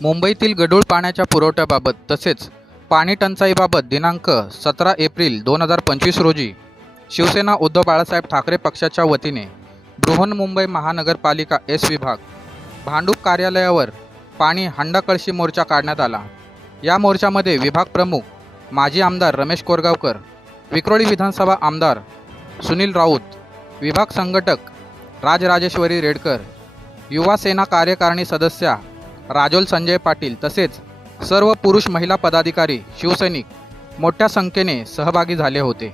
मुंबईतील गढूळ पाण्याच्या पुरवठ्याबाबत तसेच पाणी टंचाईबाबत दिनांक सतरा एप्रिल दोन हजार पंचवीस रोजी शिवसेना उद्धव बाळासाहेब ठाकरे पक्षाच्या वतीने बृहन्मुंबई महानगरपालिका एस विभाग भांडूप कार्यालयावर पाणी हंडाकळशी मोर्चा काढण्यात आला. या मोर्चामध्ये विभाग प्रमुख माजी आमदार रमेश कोरगावकर विक्रोळी विधानसभा आमदार सुनील राऊत विभाग संघटक राजराजेश्वरी रेडकर युवा सेना कार्यकारिणी सदस्या राजोल संजय पाटील तसेच सर्व पुरुष महिला पदाधिकारी शिवसैनिक मोठ्या संख्येने सहभागी झाले होते.